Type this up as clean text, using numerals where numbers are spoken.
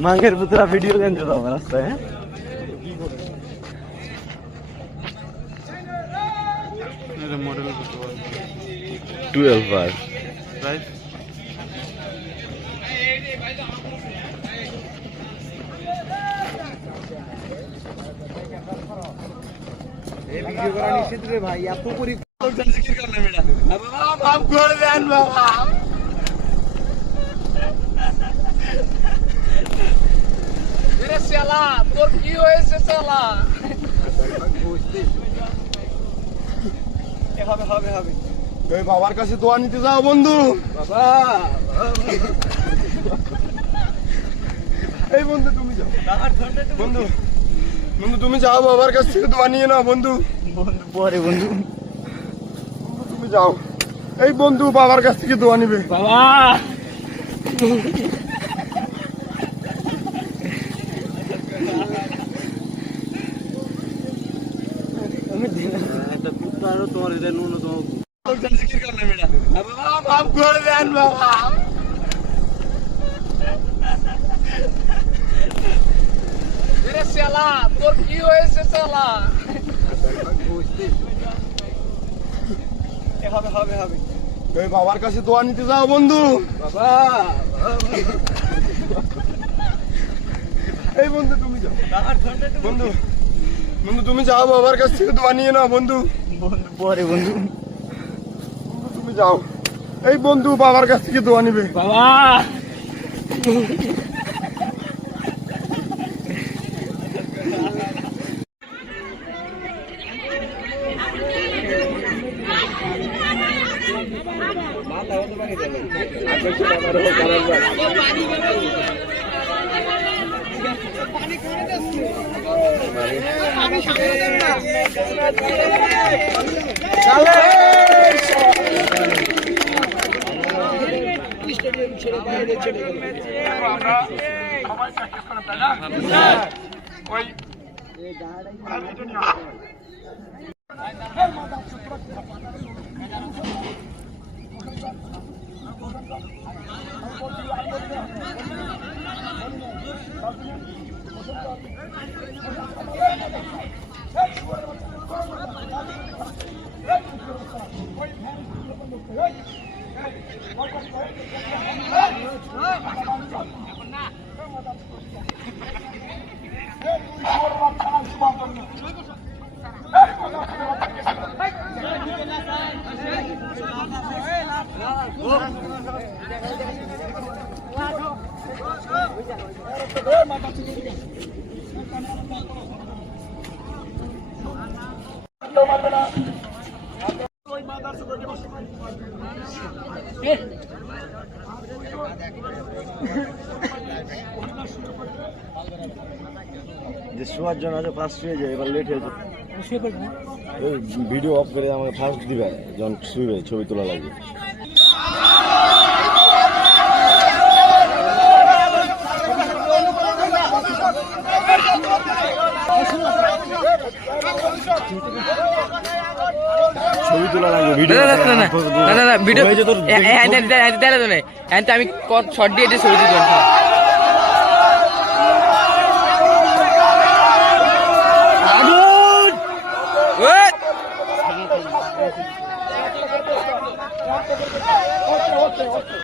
मांगेर पुतरा video game जो था रास्ता है 12 बार राइट ये वीडियो करा निश्चित रे भाई आपको पूरी जिक्र करना बेटा अब आप गोड़ देन बाबा मेरे साला তোর কি হয়েছে সালা হবে হবে হবে এই বাবার কাছে দোয়া নিতে যাও বন্ধু বাবা এই বন্ধু তুমি যাও বন্ধু বন্ধু তুমি যাও বাবার কাছ থেকে দোয়া নিয়ে নাও বন্ধু বন্ধু পরে বন্ধু তুমি যাও এই বন্ধু বাবার কাছ থেকে দোয়া নিবে বাবা जिक्र करना बेटा अब आप गोड़ देन बाबा मेरे साला তোর কি হয়েছে সালা হবে হবে হবে এই বাবার কাছে দোয়া নিতে যাও বন্ধু বাবা এই বন্ধু তুমি যাও বন্ধু বন্ধু তুমি যাও বাবার কাছ থেকে দোয়া নিয়ে নাও বন্ধু বন্ধু পরে বন্ধু তুমি যাও এই বন্ধু বাবার কাছ থেকে দোয়া নিবে বাবা যে শোয়ার জন্য আছে ফার্স্ট শুয়ে যায় এবার লেট হয়েছে ওই ভিডিও অফ করে আমাকে ফার্স্ট দিবে যখন শুয়ে ছবি তোলা লাগে ছবি তোলা লাগবে ভিডিও না ভিডিও আমি শর্ট দিয়ে ছবি তুলছি